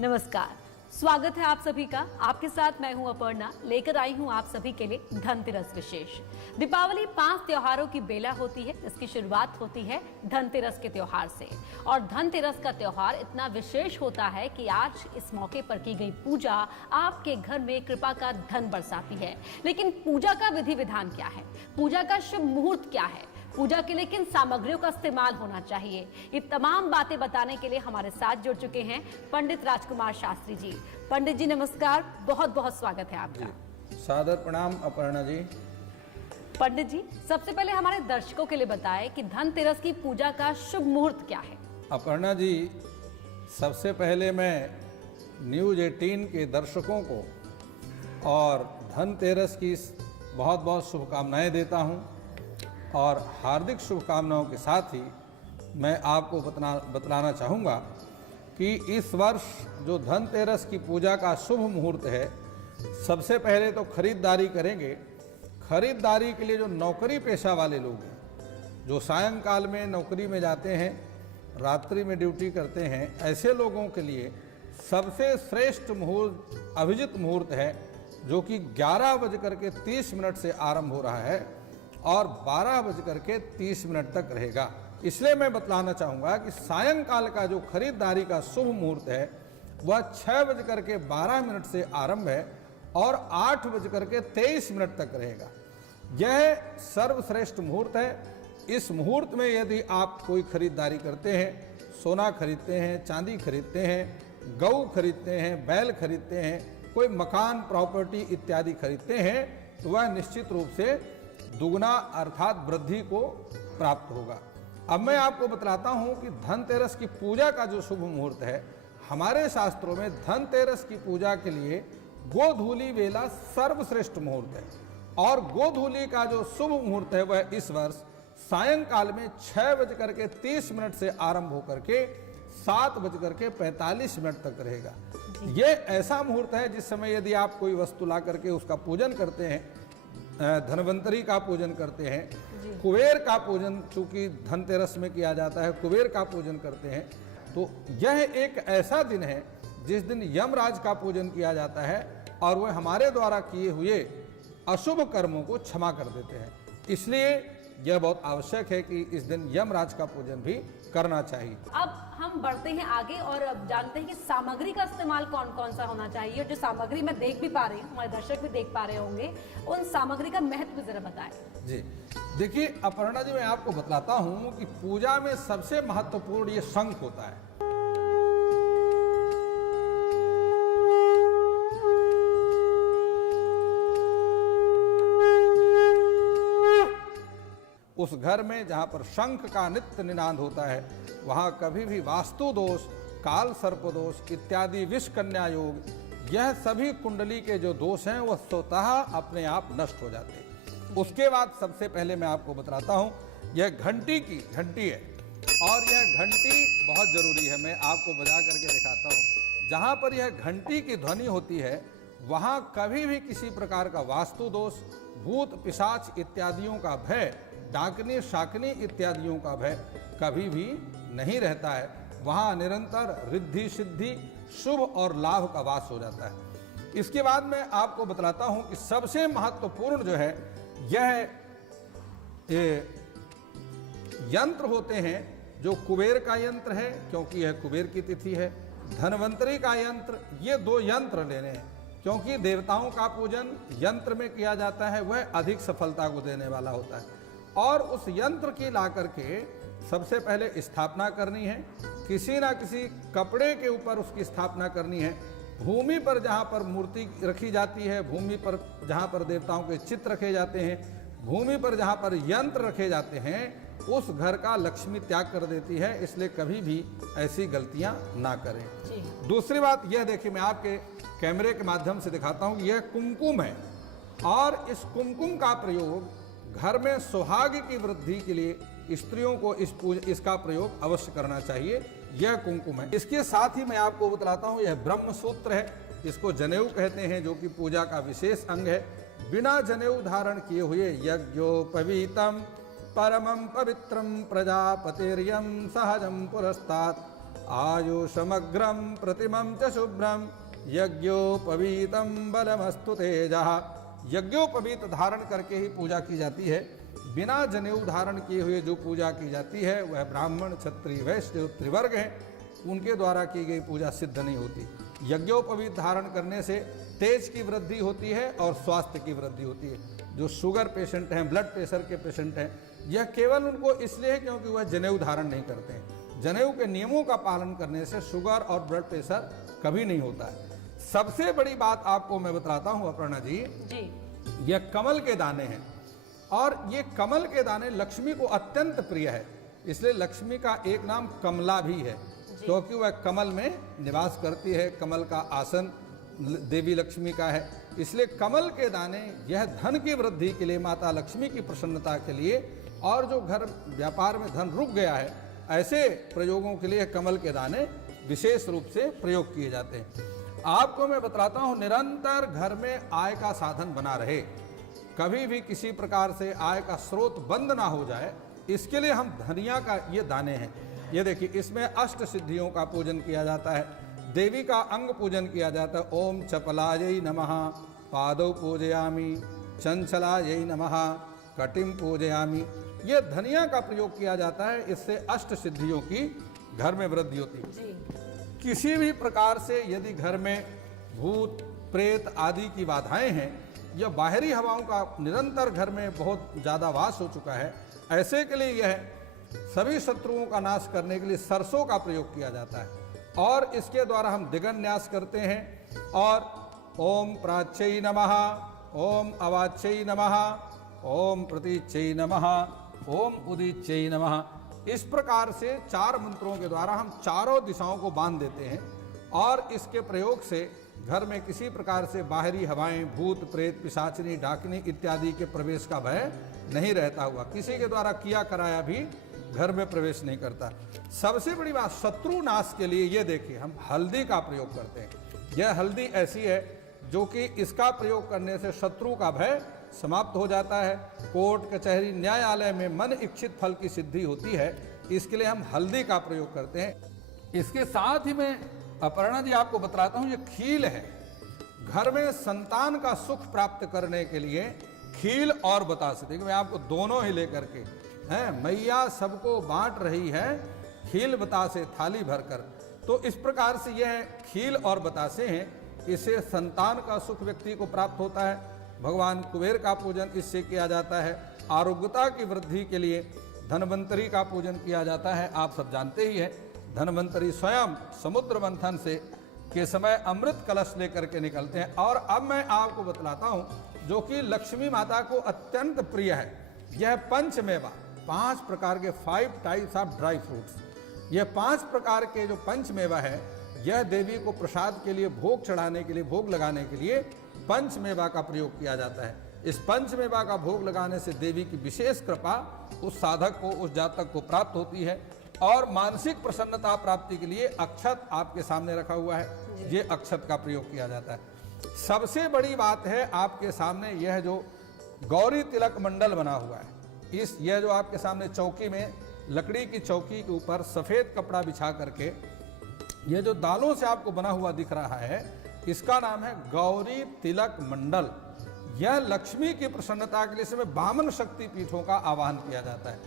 नमस्कार, स्वागत है आप सभी का। आपके साथ मैं हूं अपर्णा, लेकर आई हूं आप सभी के लिए धनतेरस विशेष। दीपावली 5 त्योहारों की बेला होती है, जिसकी शुरुआत होती है धनतेरस के त्योहार से। और धनतेरस का त्योहार इतना विशेष होता है कि आज इस मौके पर की गई पूजा आपके घर में कृपा का धन बरसाती है। लेकिन पूजा का विधि विधान क्या है, पूजा का शुभ मुहूर्त क्या है, पूजा के लिए किन सामग्रियों का इस्तेमाल होना चाहिए, ये तमाम बातें बताने के लिए हमारे साथ जुड़ चुके हैं पंडित राजकुमार शास्त्री जी। पंडित जी नमस्कार, बहुत बहुत स्वागत है आपका। सादर प्रणाम अपर्णा जी। पंडित जी, सबसे पहले हमारे दर्शकों के लिए बताएं कि धनतेरस की पूजा का शुभ मुहूर्त क्या है। अपर्णा जी, सबसे पहले मैं न्यूज़ 18 के दर्शकों को और धनतेरस की बहुत बहुत शुभकामनाएं देता हूं और हार्दिक शुभकामनाओं के साथ ही मैं आपको बतलाना चाहूँगा कि इस वर्ष जो धनतेरस की पूजा का शुभ मुहूर्त है, सबसे पहले तो खरीदारी करेंगे। खरीदारी के लिए जो नौकरी पेशा वाले लोग हैं, जो सायंकाल में नौकरी में जाते हैं, रात्रि में ड्यूटी करते हैं, ऐसे लोगों के लिए सबसे श्रेष्ठ मुहूर्त अभिजित मुहूर्त है, जो कि 11:30 से आरंभ हो रहा है और 12:30 तक रहेगा। इसलिए मैं बतलाना चाहूँगा कि सायंकाल का जो खरीदारी का शुभ मुहूर्त है वह 6:12 से आरंभ है और 8:23 तक रहेगा। यह सर्वश्रेष्ठ मुहूर्त है। इस मुहूर्त में यदि आप कोई खरीदारी करते हैं, सोना खरीदते हैं, चांदी खरीदते हैं, गऊ खरीदते हैं, बैल खरीदते हैं, कोई मकान प्रॉपर्टी इत्यादि खरीदते हैं, तो वह निश्चित रूप से दुगना अर्थात वृद्धि को प्राप्त होगा। अब मैं आपको बतलाता हूं कि धनतेरस की पूजा का जो शुभ मुहूर्त है, हमारे शास्त्रों में धनतेरस की पूजा के लिए गोधूली वेला सर्वश्रेष्ठ मुहूर्त है। और गोधूली का जो शुभ मुहूर्त है वह इस वर्ष सायंकाल में 6:30 से आरंभ होकर के 7:45 तक रहेगा। यह ऐसा मुहूर्त है जिस समय यदि आप कोई वस्तु ला करके उसका पूजन करते हैं, धनवंतरी का पूजन करते हैं, कुबेर का पूजन चूंकि धनतेरस में किया जाता है, कुबेर का पूजन करते हैं, तो यह एक ऐसा दिन है जिस दिन यमराज का पूजन किया जाता है और वह हमारे द्वारा किए हुए अशुभ कर्मों को क्षमा कर देते हैं। इसलिए यह बहुत आवश्यक है कि इस दिन यमराज का पूजन भी करना चाहिए। अब हम बढ़ते हैं आगे और अब जानते हैं कि सामग्री का इस्तेमाल कौन कौन सा होना चाहिए। जो सामग्री मैं देख भी पा रही हूँ, हमारे दर्शक भी देख पा रहे होंगे, उन सामग्री का महत्व जरा बताएं। जी देखिए अपर्णा जी, मैं आपको बतलाता हूँ कि पूजा में सबसे महत्वपूर्ण ये शंख होता है। उस घर में जहाँ पर शंख का नित्य निनाद होता है, वहाँ कभी भी वास्तु दोष, काल सर्प दोष इत्यादि विष कन्या योग, यह सभी कुंडली के जो दोष हैं वह स्वतः अपने आप नष्ट हो जाते हैं। उसके बाद सबसे पहले मैं आपको बतलाता हूँ, यह घंटी है और यह घंटी बहुत जरूरी है। मैं आपको बजा करके दिखाता हूँ। जहाँ पर यह घंटी की ध्वनि होती है, वहाँ कभी भी किसी प्रकार का वास्तु दोष, भूत पिशाच इत्यादियों का भय, डाकनी शाकनी इत्यादियों का भय कभी भी नहीं रहता है। वहाँ निरंतर रिद्धि सिद्धि, शुभ और लाभ का वास हो जाता है। इसके बाद मैं आपको बतलाता हूँ कि सबसे महत्वपूर्ण जो है यह यंत्र होते हैं। जो कुबेर का यंत्र है, क्योंकि यह कुबेर की तिथि है, धनवंतरी का यंत्र, ये 2 यंत्र लेने हैं, क्योंकि देवताओं का पूजन यंत्र में किया जाता है, वह अधिक सफलता को देने वाला होता है। और उस यंत्र की ला करके सबसे पहले स्थापना करनी है। किसी ना किसी कपड़े के ऊपर उसकी स्थापना करनी है। भूमि पर जहाँ पर मूर्ति रखी जाती है, भूमि पर जहाँ पर देवताओं के चित्र रखे जाते हैं, भूमि पर जहाँ पर यंत्र रखे जाते हैं, उस घर का लक्ष्मी त्याग कर देती है। इसलिए कभी भी ऐसी गलतियाँ ना करें। दूसरी बात यह देखिए, मैं आपके कैमरे के माध्यम से दिखाता हूँ, यह कुमकुम है और इस कुमकुम का प्रयोग घर में सुहाग की वृद्धि के लिए स्त्रियों को इसका प्रयोग अवश्य करना चाहिए। यह कुमकुम है। इसके साथ ही मैं आपको बतलाता हूँ, यह ब्रह्म सूत्र है, इसको जनेऊ कहते हैं, जो कि पूजा का विशेष अंग है। बिना जनेऊ धारण किए हुए यज्ञोपवीतम परमं पवित्रं प्रजापतिर्यं सहजं पुरस्तात् आयुषमग्रम प्रतिमं च शुभ्रम यज्ञोपवीतम बलमस्तु तेजः। यज्ञोपवीत धारण करके ही पूजा की जाती है। बिना जनेऊ धारण किए हुए जो पूजा की जाती है वह ब्राह्मण क्षत्रिय वैश्य त्रिवर्ग हैं, उनके द्वारा की गई पूजा सिद्ध नहीं होती। यज्ञोपवीत धारण करने से तेज की वृद्धि होती है और स्वास्थ्य की वृद्धि होती है। जो शुगर पेशेंट हैं, ब्लड प्रेशर के पेशेंट हैं, यह केवल उनको इसलिए है क्योंकि वह जनेऊ धारण नहीं करते हैं। जनेऊ के नियमों का पालन करने से शुगर और ब्लड प्रेशर कभी नहीं होता है। सबसे बड़ी बात आपको मैं बताता हूँ अपर्णा जी, यह कमल के दाने हैं और ये कमल के दाने लक्ष्मी को अत्यंत प्रिय है। इसलिए लक्ष्मी का एक नाम कमला भी है, क्योंकि वह कमल में निवास करती है। कमल का आसन देवी लक्ष्मी का है। इसलिए कमल के दाने यह धन की वृद्धि के लिए, माता लक्ष्मी की प्रसन्नता के लिए, और जो घर व्यापार में धन रुक गया है ऐसे प्रयोगों के लिए कमल के दाने विशेष रूप से प्रयोग किए जाते हैं। आपको मैं बताता हूँ, निरंतर घर में आय का साधन बना रहे, कभी भी किसी प्रकार से आय का स्रोत बंद ना हो जाए, इसके लिए हम धनिया का ये दाने हैं। ये देखिए, इसमें अष्ट सिद्धियों का पूजन किया जाता है, देवी का अंग पूजन किया जाता है। ओम चपलायै नमः, पादौ पूजयामि, चंचलायै नमः, कटिम पूजयामि। ये धनिया का प्रयोग किया जाता है, इससे अष्ट सिद्धियों की घर में वृद्धि होती है। किसी भी प्रकार से यदि घर में भूत प्रेत आदि की बाधाएं हैं या बाहरी हवाओं का निरंतर घर में बहुत ज़्यादा वास हो चुका है, ऐसे के लिए यह सभी शत्रुओं का नाश करने के लिए सरसों का प्रयोग किया जाता है और इसके द्वारा हम दिगन्यास करते हैं। और ओम प्राच्यै नमः, ओम अवाच्यै नमः, ओम प्रतीच्यै नमः, ओम उदीच्यै नमः, इस प्रकार से 4 मंत्रों के द्वारा हम चारों दिशाओं को बांध देते हैं और इसके प्रयोग से घर में किसी प्रकार से बाहरी हवाएं, भूत प्रेत, पिशाचिनी, डाकिनी इत्यादि के प्रवेश का भय नहीं रहता हुआ, किसी के द्वारा किया कराया भी घर में प्रवेश नहीं करता। सबसे बड़ी बात, शत्रु नाश के लिए ये देखिए हम हल्दी का प्रयोग करते हैं। यह हल्दी ऐसी है जो कि इसका प्रयोग करने से शत्रु का भय समाप्त हो जाता है। कोर्ट कचहरी न्यायालय में मन इच्छित फल की सिद्धि होती है, इसके लिए हम हल्दी का प्रयोग करते हैं। इसके साथ ही मैं अपर्णा जी आपको बताता हूँ, ये खील है। घर में संतान का सुख प्राप्त करने के लिए खील और बतासे, देखिए मैं आपको दोनों ही लेकर के हैं, मैया सबको बांट रही है खील बतासे थाली भरकर। तो इस प्रकार से यह खील और बतासे हैं, इससे संतान का सुख व्यक्ति को प्राप्त होता है। भगवान कुबेर का पूजन इससे किया जाता है। आरोग्यता की वृद्धि के लिए धनवंतरी का पूजन किया जाता है, आप सब जानते ही हैं। धनवंतरी स्वयं समुद्र मंथन से के समय अमृत कलश लेकर के निकलते हैं। और अब मैं आपको बतलाता हूँ जो कि लक्ष्मी माता को अत्यंत प्रिय है, यह पंचमेवा, 5 प्रकार के 5 टाइप्स ऑफ ड्राई फ्रूट्स। यह 5 प्रकार के जो पंचमेवा है, यह देवी को प्रसाद के लिए, भोग चढ़ाने के लिए, भोग लगाने के लिए पंचमेवा का प्रयोग किया जाता है। इस पंचमेवा का भोग लगाने से देवी की विशेष कृपा उस साधक को, उस जातक को प्राप्त होती है। और मानसिक प्रसन्नता प्राप्ति के लिए अक्षत आपके सामने रखा हुआ है, ये अक्षत का प्रयोग किया जाता है। सबसे बड़ी बात है आपके सामने यह जो गौरी तिलक मंडल बना हुआ है, यह जो आपके सामने चौकी में, लकड़ी की चौकी के ऊपर सफेद कपड़ा बिछा करके यह जो दालों से आपको बना हुआ दिख रहा है, इसका नाम है गौरी तिलक मंडल। यह लक्ष्मी की प्रसन्नता के लिए इसमें 52 शक्तिपीठों का आवाहन किया जाता है।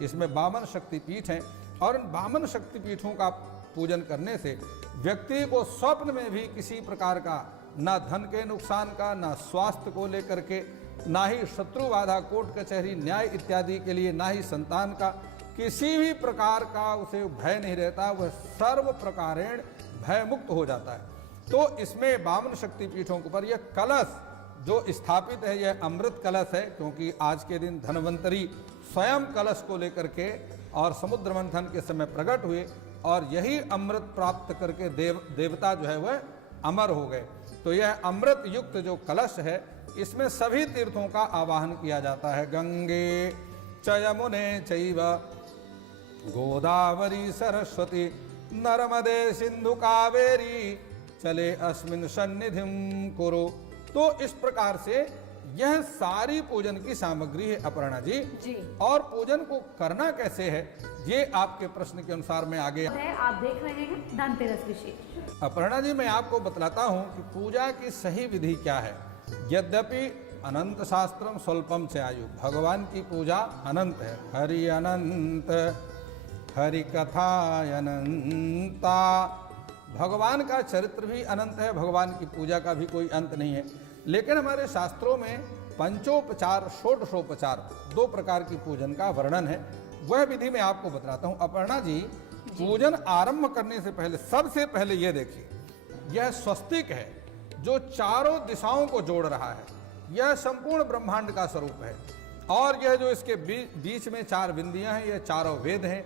इसमें 52 शक्तिपीठ हैं और इन 52 शक्तिपीठों का पूजन करने से व्यक्ति को स्वप्न में भी किसी प्रकार का ना धन के नुकसान का, ना स्वास्थ्य को लेकर के, ना ही शत्रु बाधा, कोर्ट कचहरी न्याय इत्यादि के लिए, ना ही संतान का, किसी भी प्रकार का उसे भय नहीं रहता, वह सर्व प्रकारेण भय मुक्त हो जाता है। तो इसमें 52 शक्तिपीठों के ऊपर यह कलश जो स्थापित है, यह अमृत कलश है, क्योंकि आज के दिन धनवंतरी स्वयं कलश को लेकर के और समुद्र मंथन के समय प्रकट हुए और यही अमृत प्राप्त करके देवता जो है वह अमर हो गए। तो यह अमृत युक्त जो कलश है, इसमें सभी तीर्थों का आवाहन किया जाता है। गंगे च यमुने चैव गोदावरी सरस्वती नर्मदे सिंधु कावेरी चले अस्मिन् सन्निधिं कुरु। तो इस प्रकार से यह सारी पूजन की सामग्री है अपर्णा जी। जी। और पूजन को करना कैसे है, ये आपके प्रश्न के अनुसार मैं आगे है, आप देख रहे हैं धनतेरस विशेष। अपर्णा जी, मैं आपको बतलाता हूँ कि पूजा की सही विधि क्या है। यद्यपि अनंत शास्त्रम स्वल्पम च आयु, भगवान की पूजा अनंत है। हरि अनंत हरि कथा अनंता, भगवान का चरित्र भी अनंत है, भगवान की पूजा का भी कोई अंत नहीं है। लेकिन हमारे शास्त्रों में पंचोपचार षोडशोपचार 2 प्रकार की पूजन का वर्णन है, वह विधि मैं आपको बतलाता हूँ। अपर्णा जी, पूजन आरंभ करने से पहले सबसे पहले ये देखिए, यह स्वस्तिक है जो चारों दिशाओं को जोड़ रहा है। यह संपूर्ण ब्रह्मांड का स्वरूप है। और यह जो इसके बीच में 4 बिंदियां हैं, यह चारों वेद हैं।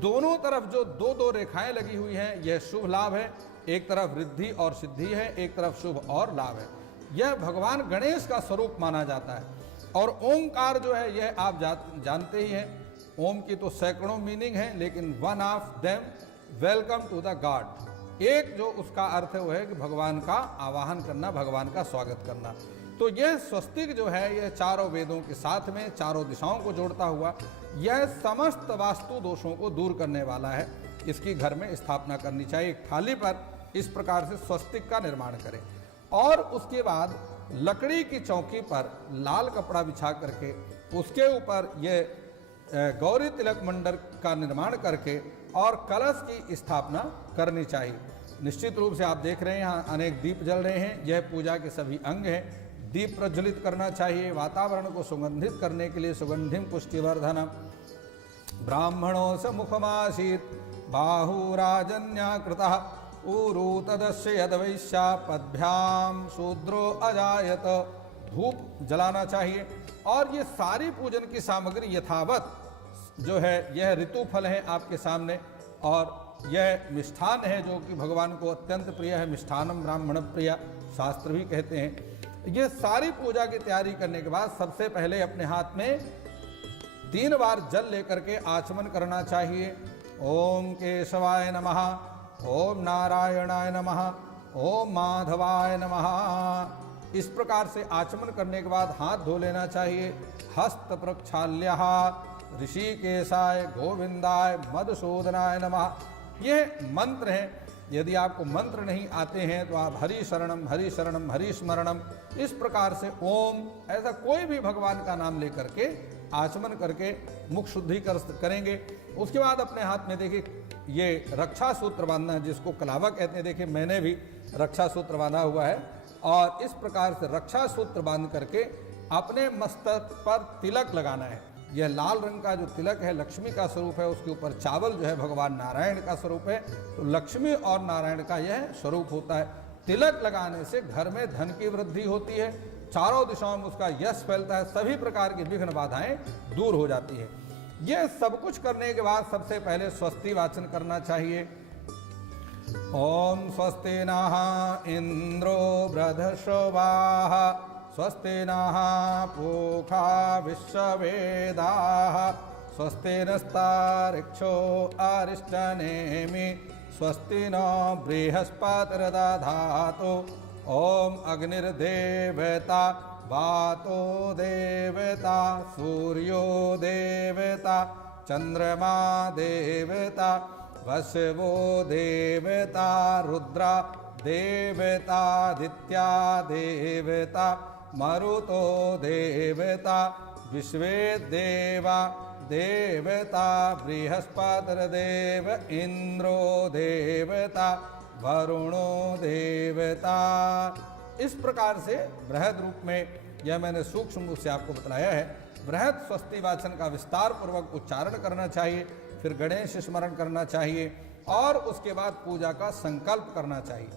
दोनों तरफ जो 2-2 रेखाएं लगी हुई हैं, यह शुभ लाभ है। एक तरफ रिद्धि और सिद्धि है, एक तरफ शुभ और लाभ है। यह भगवान गणेश का स्वरूप माना जाता है। और ओंकार जो है, यह आप जानते ही हैं। ओम की तो सैकड़ों मीनिंग है, लेकिन one of them welcome to the god, एक जो उसका अर्थ है वो है कि भगवान का आवाहन करना, भगवान का स्वागत करना। तो यह स्वस्तिक जो है, यह चारों वेदों के साथ में चारों दिशाओं को जोड़ता हुआ, यह समस्त वास्तु दोषों को दूर करने वाला है। इसकी घर में स्थापना करनी चाहिए। एक थाली पर इस प्रकार से स्वस्तिक का निर्माण करें और उसके बाद लकड़ी की चौकी पर लाल कपड़ा बिछा करके उसके ऊपर यह गौरी तिलक मंडल का निर्माण करके और कलश की स्थापना करनी चाहिए। निश्चित रूप से आप देख रहे हैं यहाँ अनेक दीप जल रहे हैं, यह पूजा के सभी अंग हैं। दीप प्रज्वलित करना चाहिए। वातावरण को सुगंधित करने के लिए सुगंधिम पुष्टिवर्धनम, ब्राह्मणों से मुखमासीत बाहुराजन्याकृतः ऊरू तदस्य यदवैश्या पद्भ्याम शूद्रो अजायत, धूप जलाना चाहिए। और ये सारी पूजन की सामग्री यथावत जो है, यह ऋतु फल है आपके सामने, और यह मिष्ठान है जो कि भगवान को अत्यंत प्रिय है। मिष्ठानम ब्राह्मण प्रिय शास्त्र भी कहते हैं। ये सारी पूजा की तैयारी करने के बाद सबसे पहले अपने हाथ में 3 बार जल लेकर के आचमन करना चाहिए। ओम केशवाय नमः, ओम नारायणाय नमः, ओम माधवाय नमः। इस प्रकार से आचमन करने के बाद हाथ धो लेना चाहिए। हस्त प्रक्षाल्यः ऋषिकेशाय गोविंदाय मधुसूदनाय नमः, यह मंत्र है। यदि आपको मंत्र नहीं आते हैं तो आप हरि शरणम हरि शरणम हरि स्मरणम, इस प्रकार से ओम, ऐसा कोई भी भगवान का नाम लेकर के आचमन करके मुख शुद्धि करेंगे। उसके बाद अपने हाथ में देखिए ये रक्षा सूत्र बांधना है, जिसको कलावा कहते हैं। देखिए मैंने भी रक्षा सूत्र बांधा हुआ है, और इस प्रकार से रक्षा सूत्र बांध करके अपने मस्तक पर तिलक लगाना है। यह लाल रंग का जो तिलक है लक्ष्मी का स्वरूप है, उसके ऊपर चावल जो है भगवान नारायण का स्वरूप है। तो लक्ष्मी और नारायण का यह स्वरूप होता है। तिलक लगाने से घर में धन की वृद्धि होती है, चारों दिशाओं में उसका यश फैलता है, सभी प्रकार की विघ्न बाधाएं दूर हो जाती है। यह सब कुछ करने के बाद सबसे पहले स्वस्ति वाचन करना चाहिए। ओम स्वस्ति नः इंद्रो बृहस्पतिः, स्वस्ति नः पूषा विश्ववेदाः, स्वस्ति नस्तार्क्ष्यो अरिष्टनेमि, स्वस्ति नो बृहस्पतिर्दधातु। ओम अग्निर्देवता, वातो देवता, सूर्यो देवता, चंद्रमा देवता, वसवो देवता, रुद्रा देवता, दित्या देवता, मरुतो देवता, विश्वे देवा देवता, बृहस्पतिर्देव, इंद्रो देवता, वरुणो देवता। इस प्रकार से बृहद रूप में यह मैंने सूक्ष्म रूप से आपको बतलाया है। बृहद स्वस्ति वाचन का विस्तार पूर्वक उच्चारण करना चाहिए, फिर गणेश स्मरण करना चाहिए, और उसके बाद पूजा का संकल्प करना चाहिए।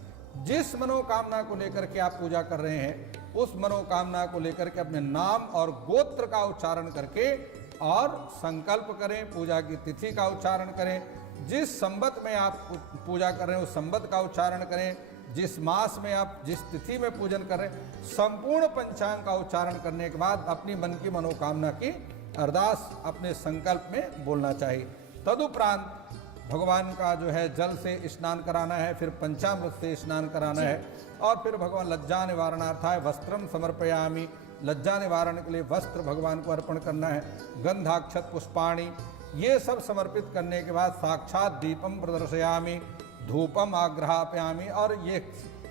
जिस मनोकामना को लेकर के आप पूजा कर रहे हैं, उस मनोकामना को लेकर के अपने नाम और गोत्र का उच्चारण करके और संकल्प करें। पूजा की तिथि का उच्चारण करें। जिस संवत में आप पूजा कर रहे हैं उस संवत का उच्चारण करें। जिस मास में आप जिस तिथि में पूजन कर रहे हैं, संपूर्ण पंचांग का उच्चारण करने के बाद अपनी मन की मनोकामना की अरदास अपने संकल्प में बोलना चाहिए। तदुपरांत भगवान का जो है जल से स्नान कराना है, फिर पंचामृत से स्नान कराना है, और फिर भगवान लज्जा निवारणार्थाय वस्त्रम समर्पयामि, लज्जा निवारण के लिए वस्त्र भगवान को अर्पण करना है, गंधाक्षत पुष्पाणि, ये सब समर्पित करने के बाद साक्षात दीपम प्रदर्शयामि, धूपम आग्रहाप्यामि, और ये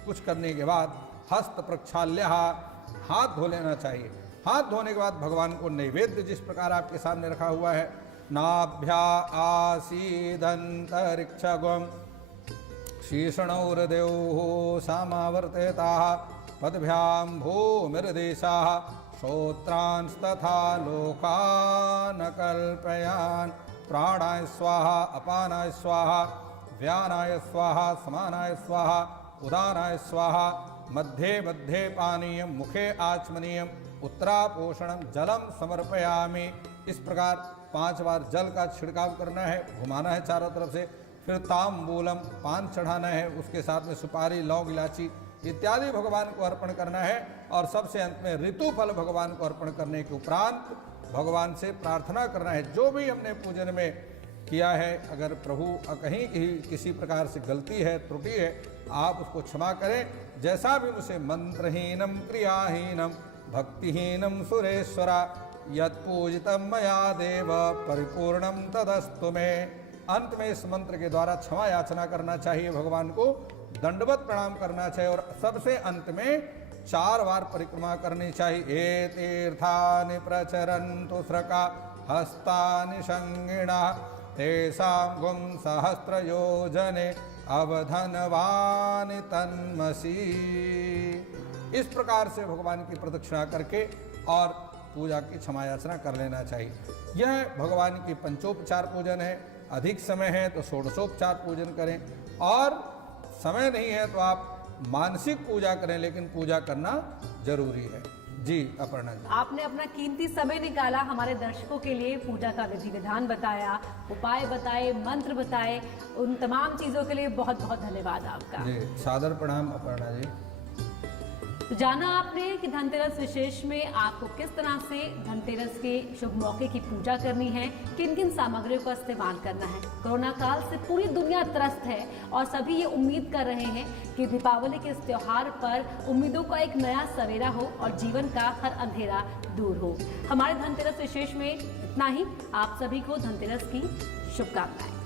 कुछ करने के बाद हस्त प्रक्षाल्य, हाथ धो लेना चाहिए। हाथ धोने के बाद भगवान को नैवेद्य जिस प्रकार आपके सामने रखा हुआ है, नाभ्या आसीदंतरिक्षगम शीर्षणौर्देव सामावर्तेताः पदभ्यां भूमिर्देशाः श्रोत्रांस्तथा लोकान् कल्पयान्, प्राणाय स्वाहा अपानाय स्वाहा व्यानाय स्वाहा समानाय स्वाहा उदानाय स्वाहा, मध्ये मध्ये पानीयम मुखे आचमनीयम उत्तरापोषणम जलम समर्पयामि। इस प्रकार 5 बार जल का छिड़काव करना है, घुमाना है चारों तरफ से। फिर तांबूलम, पान चढ़ाना है, उसके साथ में सुपारी, लौंग, इलायची इत्यादि भगवान को अर्पण करना है। और सबसे अंत में ऋतु फल भगवान को अर्पण करने के उपरांत भगवान से प्रार्थना करना है, जो भी हमने पूजन में किया है, अगर प्रभु कहीं किसी प्रकार से गलती है, त्रुटि है, आप उसको क्षमा करें। जैसा भी मुझसे मंत्रहीनम क्रियाहीनम भक्तिहीनम सुरेश्वरा यत्पूजितम मया देव परिपूर्णम तदस्तु मे। अंत में इस मंत्र के द्वारा क्षमा याचना करना चाहिए, भगवान को दंडवत प्रणाम करना चाहिए, और सबसे अंत में 4 बार परिक्रमा करनी चाहिए। ए तीर्थानि प्रचरन्तु स्रका हस्तानि संगिणा तेषां गुं सहस्रयोजने अवधनवानि तन्मसि। इस प्रकार से भगवान की प्रदक्षिणा करके और पूजा की क्षमा याचना कर लेना चाहिए। यह भगवान की पंचोपचार पूजन है। अधिक समय है तो षोडशोपचार पूजन करें, और समय नहीं है तो आप मानसिक पूजा करें, लेकिन पूजा करना जरूरी है। जी अपर्णा जी, आपने अपना कीमती समय निकाला, हमारे दर्शकों के लिए पूजा का विधि विधान बताया, उपाय बताए, मंत्र बताए, उन तमाम चीजों के लिए बहुत बहुत धन्यवाद आपका। जी सादर प्रणाम अपर्णा जी। तो जाना आपने कि धनतेरस विशेष में आपको किस तरह से धनतेरस के शुभ मौके की पूजा करनी है, किन किन सामग्रियों का इस्तेमाल करना है। कोरोना काल से पूरी दुनिया त्रस्त है और सभी ये उम्मीद कर रहे हैं कि दीपावली के इस त्योहार पर उम्मीदों का एक नया सवेरा हो और जीवन का हर अंधेरा दूर हो। हमारे धनतेरस विशेष में इतना ही। आप सभी को धनतेरस की शुभकामनाएं।